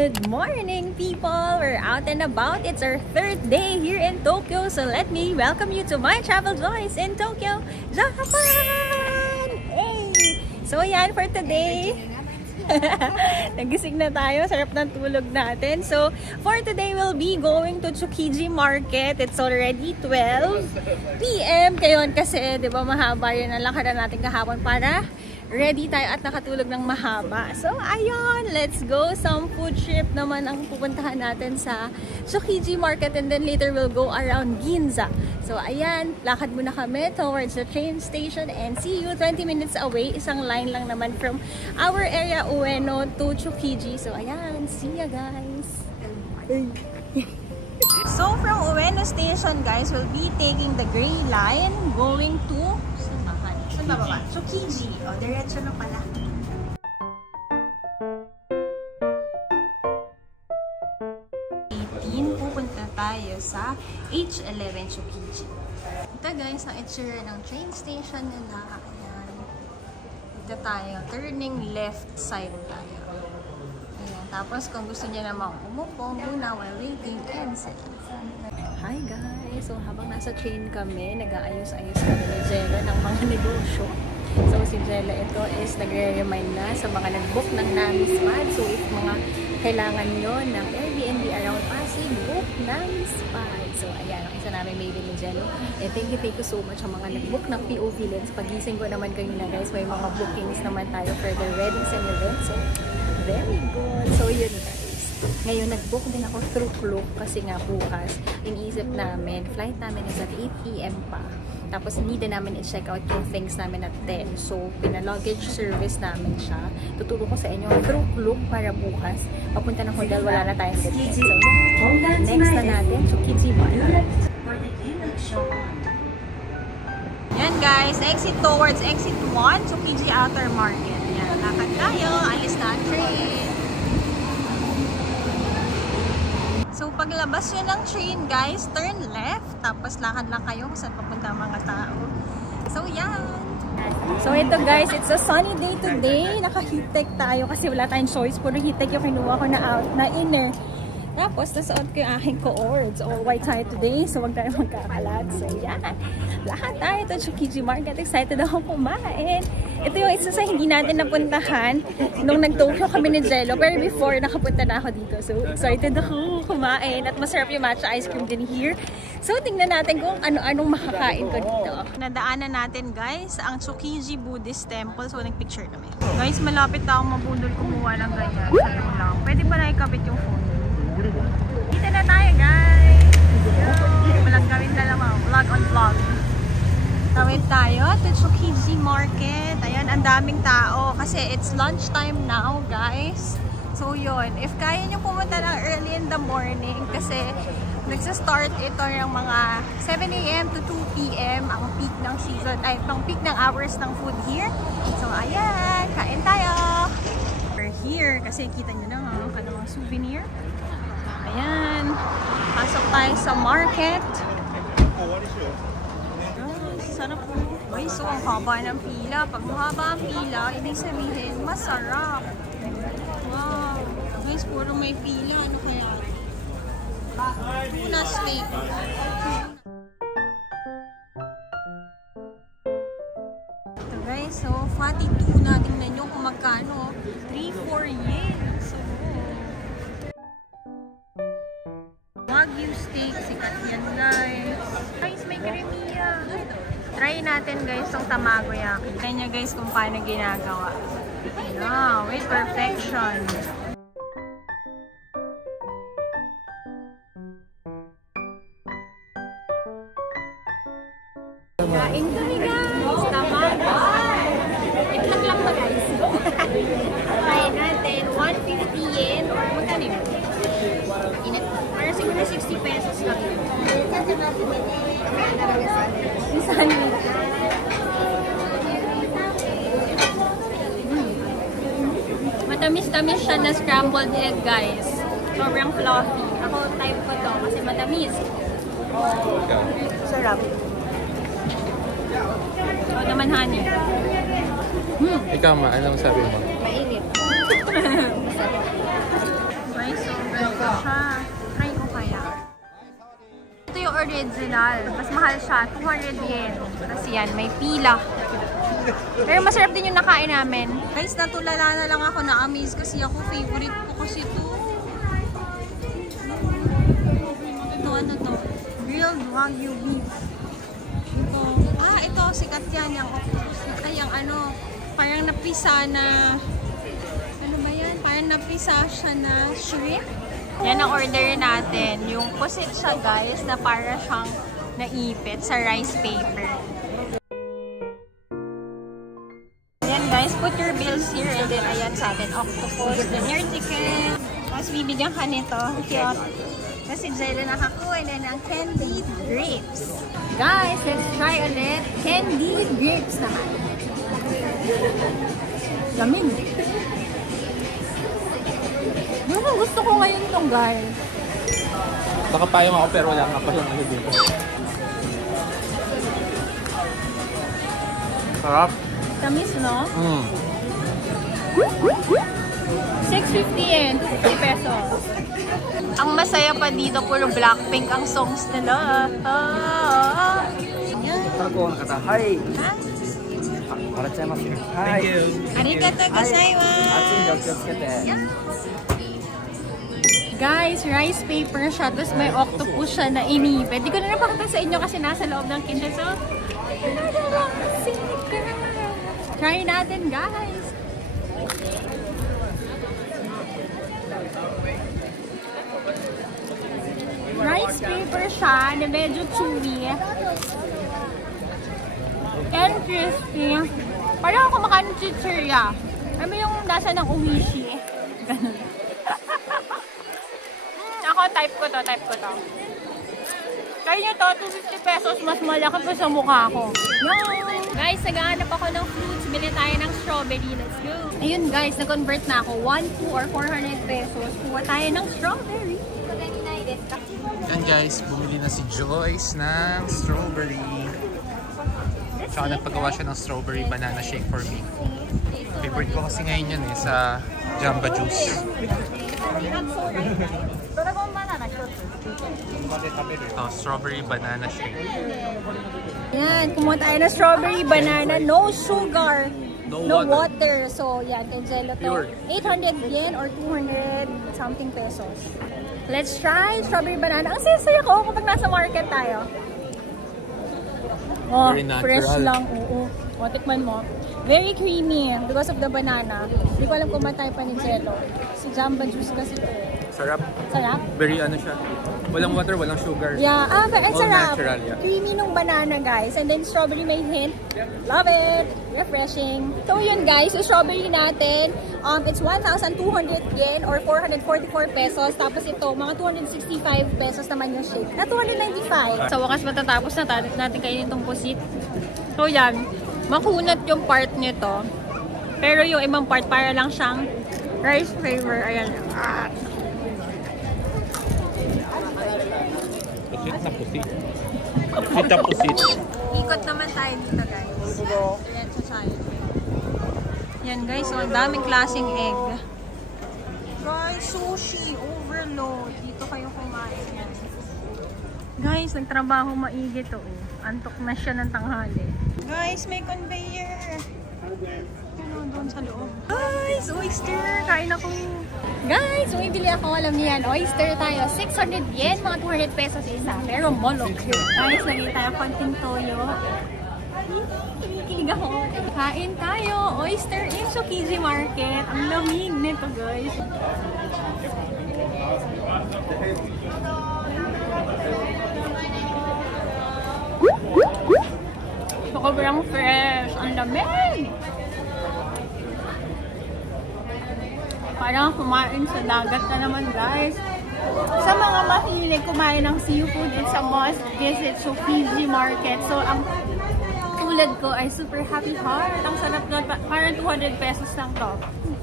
Good morning, people! We're out and about. It's our third day here in Tokyo. So let me welcome you to my travel joys in Tokyo, Japan! Hey! So yan for today. Nagising na tayo. Sarap ng tulog natin. So for today, we'll be going to Tsukiji Market. It's already 12 PM. Kayon kasi, di ba, mahaba yun ang lakaran natin kahapon para ready tayo at nakatulog ng mahaba. So, ayun, let's go. Some food trip naman ang pupuntahan natin sa Tsukiji Market and then later we'll go around Ginza. So, ayan, lakad muna kami towards the train station and see you 20 minutes away. Isang line lang naman from our area, Ueno to Tsukiji. So, ayan, see ya guys. So, from Ueno Station, guys, we'll be taking the gray line going to Tsukiji. O, diretso na pala. Pupunta tayo sa H11 Tsukiji. Ito guys, ang itsura ng train station nila. Ayan. Ito tayo. Turning left side tayo. Ayan. Tapos kung gusto niya namang umupo muna while waiting, and sit. Hi guys! So habang nasa train kami, nag-aayos-ayos kami ni Jella ng mga negosyo. So si Jella ito is nagre-remind na sa mga nag-book ng Namispad. So if mga kailangan nyo ng Airbnb around Pasig, book Namispad. So ayan, ang isa namin maybe ni Jello. Thank you so much sa mga nag-book ng POV Lens. Pagising ko naman kayo na guys, may mga bookings naman tayo for the weddings and events. So very good. So yun guys. Ngayon, nag-book din ako through Klook kasi nga bukas, iniisip namin, flight namin is at 8 PM pa. Tapos, hindi din namin i-check out yung things namin at 10. So, pina-luggage service namin siya. Tuturo ko sa inyo through Klook para bukas. Papunta ng hotel, wala na tayong ganyan. So, next na natin, Tsukiji Market. Yan guys, exit towards exit 1, Tsukiji Outer Market. Yan, lakad tayo, alis na ang train. So, paglabas nyo ng train, guys, turn left. Tapos, lakad lang kayo kung saan papunta ang mga tao. So, yan. So, ito guys, it's a sunny day today. Naka-heat-tech tayo kasi wala tayong choice. Puro heat-tech yung kinuha ko na inner. Tapos, nasuot ko yung aking co-ords. All white tayo today. So, wag tayo magkakalat. So, yan. Lahat tayo to Tsukiji Market. Excited ako kumain. Ito yung isa sa hindi natin napuntahan nung nag-Tokyo kami ni Jello. Pero before, nakapunta na ako dito. So, excited ako kumain. At masarap yung matcha ice cream din here. So, tingnan natin kung ano-anong makakain ko dito. Nadaanan natin, guys, ang Tsukiji Buddhist Temple. So, nag-picture kami. Guys, malapit na akong mabudol kumuha ng ganyan. Ano lang. Pwede ba na ikapit yung phone? Dito na tayo, guys! Walang gawin dalawa. Vlog on vlog. Tawid tayo to Tsukiji Market. Ayan, ang daming tao. Kasi it's lunchtime now, guys. So, yun. If kaya nyo pumunta ng early in the morning, kasi nagsa-start ito yung mga 7 AM to 2 PM ang peak ng season, ay, pang peak ng hours ng food here. So, ayan. Kain tayo! We're here kasi kita nyo na mga souvenir. Ayan. Pasok tayo sa market. Sarap po. Uy, so ang haba ng pila. Pag mahaba ang pila, ibig sabihin, masarap. Wow. Guys, puro may pila. Ano kaya? Tuna steak. Ito guys, so fatty tuna. Tingnan nyo kung magkano. 3-4 yen. So, Wagyu steak. Sikat yan guys. Guys, may kremiya. Try natin guys itong tamagoyaki. Try nyo guys kung paano ginagawa. Wow, with perfection. Kain kami guys! Tamago! Itlog lang ba guys? Try natin. 150 yen or magkano yun? Para siguro 60 pesos lang yun. Matamis-tamis siya na scrambled egg guys. Sobrang fluffy. Ako type ko to kasi matamis. Sarap. O naman honey. Ikaw ma, anong sabi mo? Mainit. original. Mas mahal siya, 200 yen. Tapos yan, may pila. Pero masarap din yung nakain namin. Guys, natulala na lang ako na-amaze kasi ako, favorite ko kasi ito. Ito, ano to? Grilled Wagyu beef. Ito. Ito, sikat yan. Yung octopus. Ay, yung ano, parang napisa na, ano ba yan? Parang napisa siya na shrimp. Yan ang order natin. Yung pusit siya, guys, na para siyang naipit sa rice paper. Ayan, guys, put your bills here and then ayan sa atin, octopus, then your chicken. Tapos bibigyan ka nito. Cute. Kasi Jello nakakuha na ng candied grapes. Guys, let's try ulit. Candied grapes naman. Lamig. Yung gusto ko ngayon tong guys. Nakapayong ako pero wala nga pa yung ano dito. Sarap. Tamis, no? 650 yen, 50 pesos. Ang masaya pa dito, puro Blackpink ang songs nila. Hi! Thank you. Arigatou gozaimasu. Guys, rice paper siya, tapos may octopus siya na inipit. Di ko na napakita sa inyo kasi nasa loob ng kitchen. So, try natin, guys. Rice paper siya na medyo chewy and crispy. Parang ako kumakain ng chichirya. Alam mo yung nasa ng uwishi. Ganun. Ako, type ko to. Try nyo to, 250 pesos. Mas malaki pa sa mukha ko. No! Guys, naghahanap ako ng fruits. Bili tayo ng strawberry. Let's go! Ayun guys, nag-convert na ako. 1, 2, or 400 pesos. Kuha tayo ng strawberry. Yan guys, bumili na si Joyce ng strawberry. Tsaka nagpagawa siya ng strawberry banana shake for me. Favorite ko kasi ngayon yun sa Jamba Juice. Strawberry banana shake. Yan, kumuha tayo ng strawberry banana, no sugar, no water. So yan, kay Jello to. 800 yen or 200 something pesos. Let's try strawberry banana. Ang saya-saya ko kapag nasa market tayo. Oh, fresh lang. Oo. O, tikman mo. Very creamy because of the banana. Hindi ko alam kung matay pa ni Jello. Si Jamba Juice kasi ito. Sarap. Sarap? Very ano siya. Walang water, walang sugar. Yeah, but ang sarap. Natural, yeah. Creamy nung banana, guys. And then strawberry may hint. Love it! Refreshing. So yun guys, yung strawberry natin, it's 1,200 yen or 444 pesos. Tapos ito, mga 265 pesos naman yung shake. Na 295. Sa wakas matatapos na natin kainin itong pusit. So yan, makunat yung part nito. Pero yung ibang part para lang siyang rice flavor. Ayan. Pusit na pusit. Pusit na pusit. Ikot naman tayo dito guys. Ayan, society. Yan guys, so ang daming klaseng egg. Guys, sushi overload. Dito kayo kumain yan. Guys, nagtrabaho maigi to. Antok na siya ng tanghali. Guys, may conveyor. Ano doon sa loob? Guys, oyster! Kain ako. Guys, bumibili ako. Alam niyo yan, oyster tayo. 600 yen, mga 200 pesos isa. Pero molok. Guys, lagay tayo konting toyo. Kinikilig ako. Kain tayo. Oyster in Tsukiji Market. Ang lamig nito, guys. Sobrang fresh. Ang lamig. Parang kumain sa dagat na naman, guys. Sa mga mahilig kumain ng seafood, it's a must visit Tsukiji Market. So, ang tulad ko ay super happy heart. Ang sarap doon. Parang 200 pesos lang to.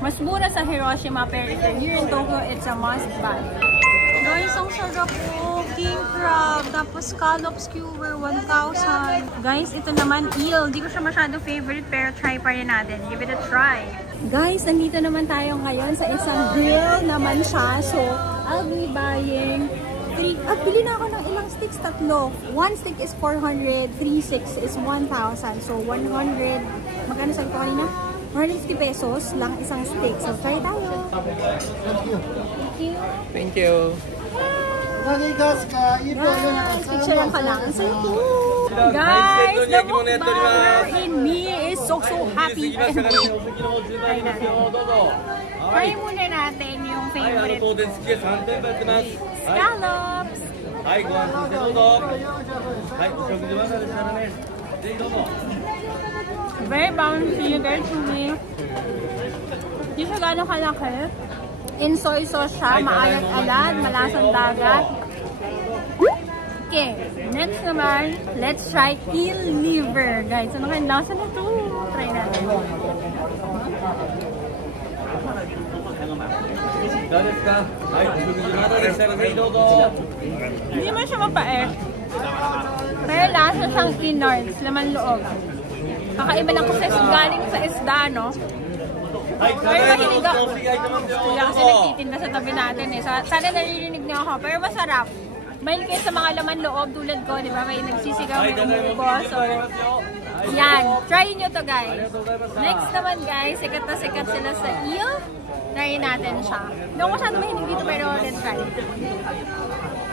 Mas mura sa Hiroshima, pero here in Tokyo, it's a must buy. Guys, ang sarap po. King crab. Tapos scallops skewer, 1,000. Guys, ito naman eel. Di ko siya masyado favorite, pero try pa rin natin. Give it a try. Guys, nandito naman tayo ngayon sa isang grill naman siya. So, I'll be buying 3. Bili na ako ng ilang sticks, tatlo. 1 stick is 400, 3 sticks is 1,000. So 100, magkano sa ito kanina? 150 pesos lang isang stick. So try tayo. Thank you. Thank you. Thank you. Guys, picture ka lang. So cool. Guys, the mukbanger in me is so happy. Try natin. Try muna natin yung favorite. Scallops. Very bouncy, very chewy. Hindi siya gano'ng kalaki. In soy sauce siya, maalat-alat, malasang dagat. Okay, next naman, let's try eel liver. Guys, ano kayong lasa na ito? Try natin. Hindi mo siya mapait. Pero lasa siyang innards, laman loob. Kakaiba lang kasi galing sa isda, no? Pero mahilig ako. Kuya kasi nagtitinda sa tabi natin eh. Sana naririnig niyo ako. Pero masarap. Mahilig kayo sa mga laman loob tulad ko, di ba? May nagsisigaw, may umubos. So, yan. Try nyo to, guys. Next naman, guys, sikat na sikat sila sa eel. Try natin siya. Hindi ako masyado mahilig dito, pero let's try.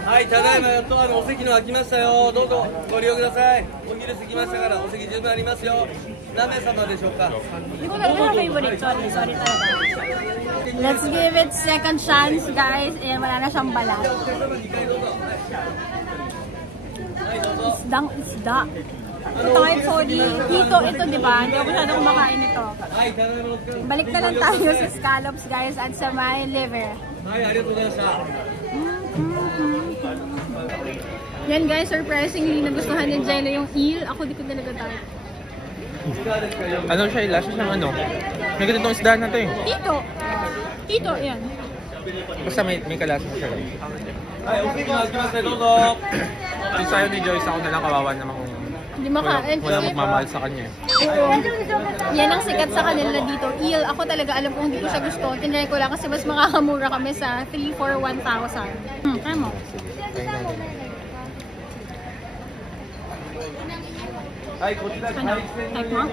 はい、ただいまやっとお席の空きましたよ。どうぞご利用ください。お昼過ぎましたからお席十分ありますよ。何名様でしょうか。 Hindi ko talaga favorite. Sorry talaga. Let's give it second chance, guys. Ayan, wala na siyang balat. Isdang isda. Ito ay podi. Ito, di ba? Hindi ako masyado kumakain ito. Balik na lang tayo sa scallops, guys, at sa my liver. Yan, guys, surprisingly nagustuhan ni Jello yung eel. Ako di ko talaga tayo. Ano siya? Lasa siyang ano? May ganitong isda na ito eh. Ito, yan. Basta may kalasa siya. Ay, o席の空きましたよ。どうぞ。Yung sayo ni Joyce, ako na lang kawawan naman kung Hindi makain. wala magmamahal sa kanya. Yan ang sikat sa kanila dito. Eel, ako talaga alam kong hindi ko siya gusto. Tinry ko lang kasi mas makakamura kami sa 3 for 1,000. Kaya mo. Ano? Type mo?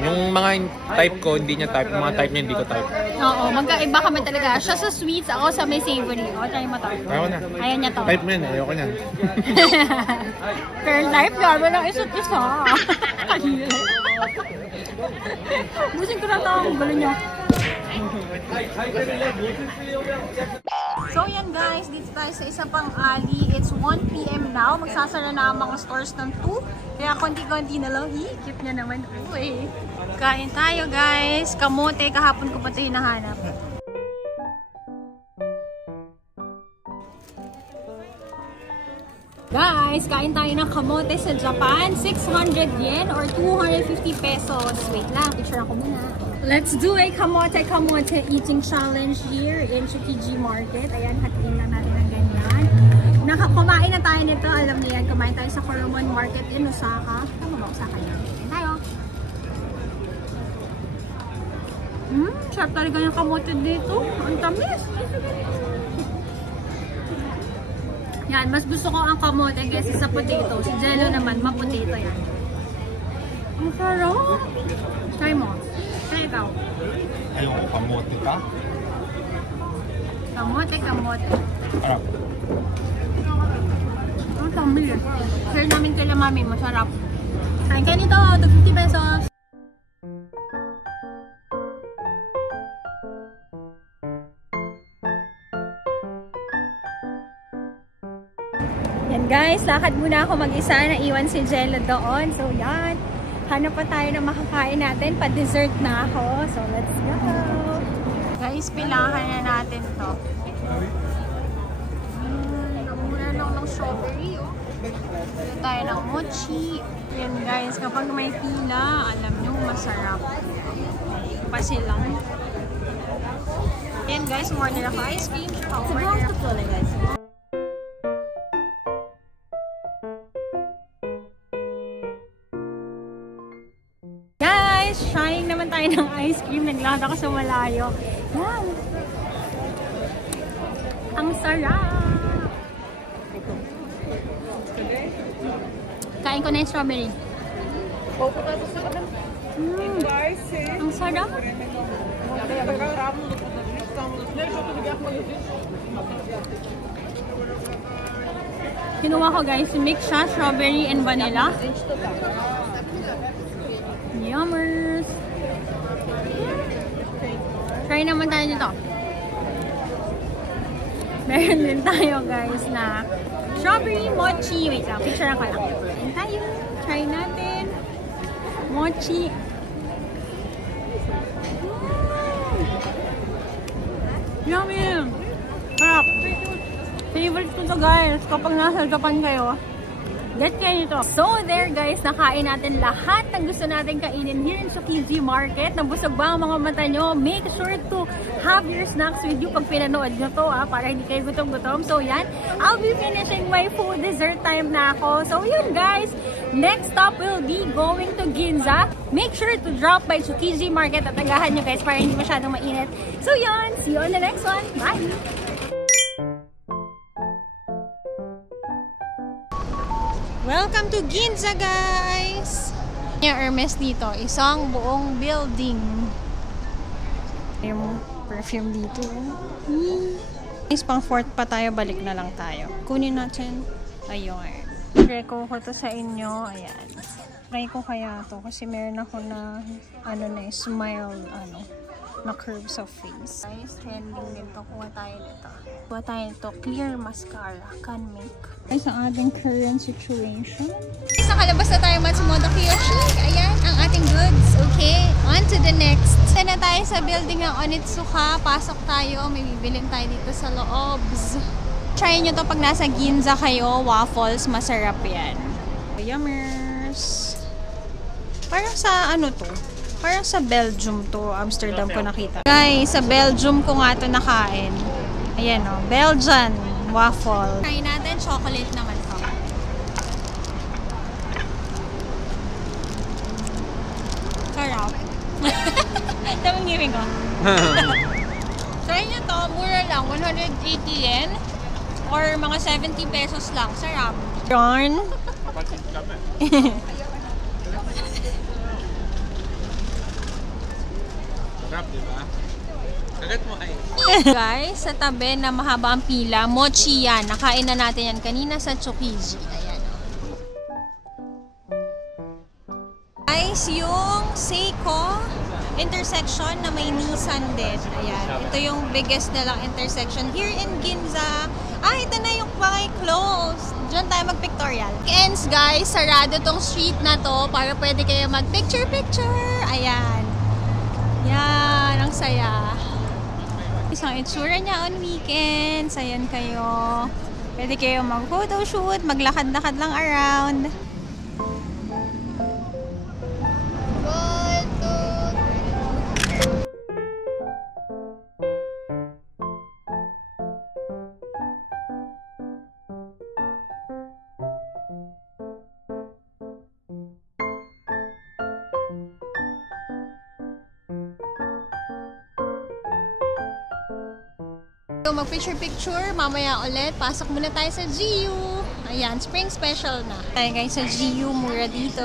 Yung mga type ko, hindi niya type. Yung mga type niya, hindi ko type. Oo, magkaiba kami talaga. Siya sa sweets, ako sa may savory. O, try mo to. Ayaw na. Ayaw niya to. Type mo yan, ayoko niyan. Pero type, gawin ng isa't isa. Busin ko na ito. Gulo niyo. So yan guys, dito tayo sa isa pang alley. It's 1 PM now. Magsasara na ang mga stores ng 2. Kaya konti-konti na lang. Keep niya naman. Uy. Kain tayo guys. Kamote. Kahapon ko pa ito hinahanap. Guys, kain tayo ng kamote sa Japan. 600 yen or 250 pesos. Wait lang, picture ako muna. Let's do a kamote eating challenge here in Tsukiji Market. Ayan, hatiin lang natin ng ganyan. Kumain na tayo nito. Alam niyo yan, kumain tayo sa Koromon Market in Osaka. Tama ba, Osaka yan? Kain tayo. Sarap talaga yung kamote dito. Ang tamis. Yan, mas gusto ko ang kamote kaysa sa potato. Si Jello naman, ma-potato yan. Ang sarap! Try mo. Try ikaw. Ayaw ko, kamote ka? Kamote. Harap. Ang tamis. Share namin kay mami, masarap. Kain ka nito, 250 pesos. Yan guys, lakad muna ako mag-isa. Naiwan si Jello doon. So yan, hanap pa tayo na makakain natin. Pa-dessert na ako. So let's go! Guys, pilahan na natin to. Namuna lang ng strawberry, oh. Dito tayo ng mochi. Yan guys, kapag may pila, alam nyo, masarap. Pa silang. Yan guys, order ako ice cream. Order ako guys. Trying naman tayo ng ice cream. Naglakad ako sa malayo. Yan! Ang sarap! Kain ko na yung strawberry. Ang sarap. Kinuha ko guys, mix siya, strawberry and vanilla. Yummers! Try naman tayo nito. Meron din tayo guys na strawberry mochi. Wait lang, picture ko lang. Ayan tayo. Try natin. Mochi. Yummy! Sarap! Favorite ko to guys kapag nasa Japan kayo. Get kayo nito. So there guys, nakain natin lahat ng gusto natin kainin here in Tsukiji Market. Nabusog ba ang mga mata nyo? Make sure to have your snacks with you pag pinanood nyo to para hindi kayo gutom-gutom. So yan, I'll be finishing my food. Dessert time na ako. So yun guys, next stop will be going to Ginza. Make sure to drop by Tsukiji Market at agahan nyo guys para hindi masyadong mainit. So yun, see you on the next one. Bye! Welcome to Ginza, guys! Yung Hermes dito, isang buong building. Yung perfume dito. Is pang fourth pa tayo, balik na lang tayo. Kunin natin. Ayun. Try ko to sa inyo. Ayan. Try ko kaya to kasi meron ako na smile, na curves of face. Guys, trending din to. Kuha tayo nito. Kuha tayo nito. Clear mascara. Can make. Guys, ang ating current situation. Guys, nakalabas na tayo Matsumoto Kiyoshi. Ayan, ang ating goods. Okay, on to the next. Saan na tayo sa building ng Onitsuka. Pasok tayo. May bibilin tayo dito sa loobs. Try nyo to pag nasa Ginza kayo. Waffles, masarap yan. Yummers. Parang sa to? Parang sa Belgium to. Amsterdam ko nakita. Guys, sa Belgium ko nga to nakain. Ayan o. Belgian waffle. Try natin. Chocolate naman to. Sarap. Tamang ngipin ko. Try nyo to. Mura lang. 180 yen. Or mga 70 pesos lang. Sarap. Yarn. Sarap, diba? Kagat mo ay. Guys, sa tabi na mahaba ang pila, mochi yan. Nakain na natin yan kanina sa Tsukiji. Ayan. Guys, yung Seiko intersection na may Nissan din. Ayan. Ito yung biggest na lang intersection here in Ginza. Ito na yung mga closed. Diyan tayo mag-pictorial. Ends guys, sarado tong street na to para pwede kayo mag-picture-picture. Ayan. Yan, ang saya. Isang itsura niya on weekends. Ayan kayo. Pwede kayo mag-photoshoot, maglakad-lakad lang around. Mag-picture-picture, mamaya ulit. Pasok muna tayo sa GU. Ayan, spring special na. Tayo guys sa GU, mura dito.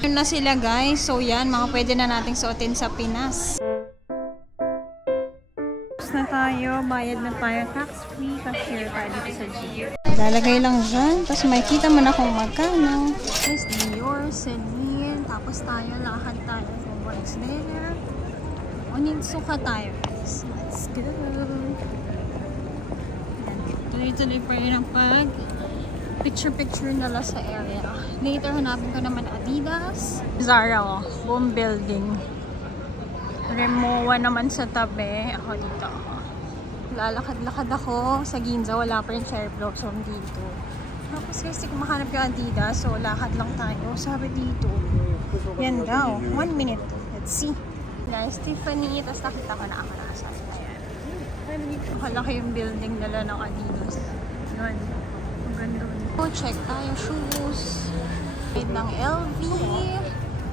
Yun na sila guys. So yan, mga pwede na nating suotin sa Pinas. Tapos na tayo, bayad na tayo. Tax-free, cashier tayo dito sa GU. Lalagay lang dyan. Tapos makikita mo na kung magkano. Guys, Dior, Celine. Tapos tayo, lakad tayo. What's there? Onitsuka tayo guys. Let's go! Tuloy-tuloy pa yun ang pag picture-picture nala sa area. Later, hanapin ko naman Adidas. Zara, buong building. Remoa naman sa tabi. Ako dito. Lalakad-lakad ako sa Ginza. Wala pa rin cherry blossom dito. Tapos kasi kung mahanap yung Adidas, so lakad lang tayo. Sabi dito. Yan daw. 1 minute. Let's see. Guys, Tiffany. Tapos nakita ko na ako nasa. Ayan. Nakalaki yung building nila ng Adidas. Yun. Ang ganda. So, check tayo. Shoes. Ng LV.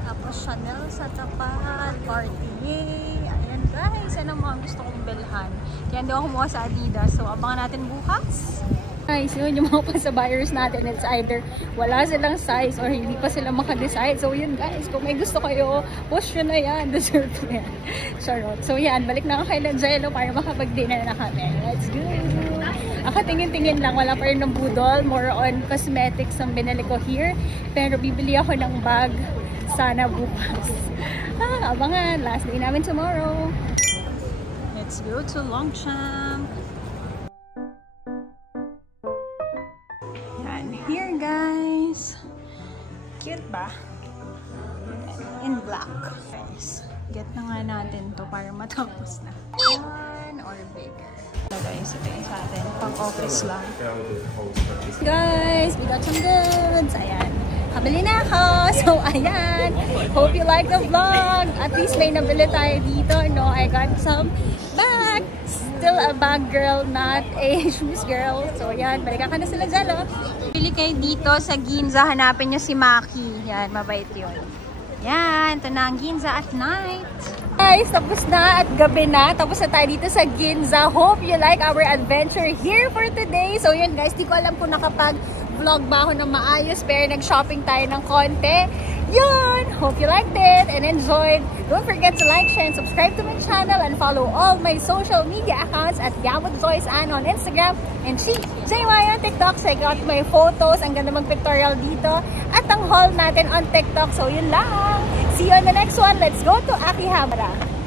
Tapos Chanel sa tapat. Cartier. Ayan. Guys, yan ang mga gusto kong bilhan. Kaya hindi ako kumuha sa Adidas. So, abangan natin bukas. Guys, yun yung mga pasabayers natin. It's either wala silang size or hindi pa sila makadecide. So, yun guys, kung may gusto kayo, push yun na yan. Deserve na yan. Charot. So, yan. Balik na ako kay Jello para makapag-dinner na kami. Let's go! Ako tingin-tingin lang. Wala pa rin ng budol. More on cosmetics ang binili ko here. Pero bibili ako ng bag sana bukas. Abangan. Last day namin tomorrow. Let's go to Longchamp. Here guys, cute ba? In black. Guys, get na nga natin to para matapos na. One or big. So guys, ito yung sa atin. Pang office lang. Guys, we got some goods. Ayan. Kabili na ako. So ayan. Hope you like the vlog. At least may nabili tayo dito. No, I got some bags. Still a bag girl, not a shoes girl. So ayan, balikan ka na sila dyan. Pili kayo dito sa Ginza, hanapin nyo si Maki. Yan, mabait yun. Yan, ito na ang Ginza at night. Guys, tapos na at gabi na. Tapos na tayo dito sa Ginza. Hope you like our adventure here for today. So yun guys, di ko alam kung nakapag-vlog ba ako ng maayos. Pero nag-shopping tayo ng konti. Yun! Hope you liked it and enjoyed. Don't forget to like, share, and subscribe to my channel and follow all my social media accounts at Gamut Joyce Ann on Instagram and JY on TikTok. Check out my photos. Ang ganda mag-pictorial dito. At ang haul natin on TikTok. So yun lang. See you on the next one. Let's go to Akihabara.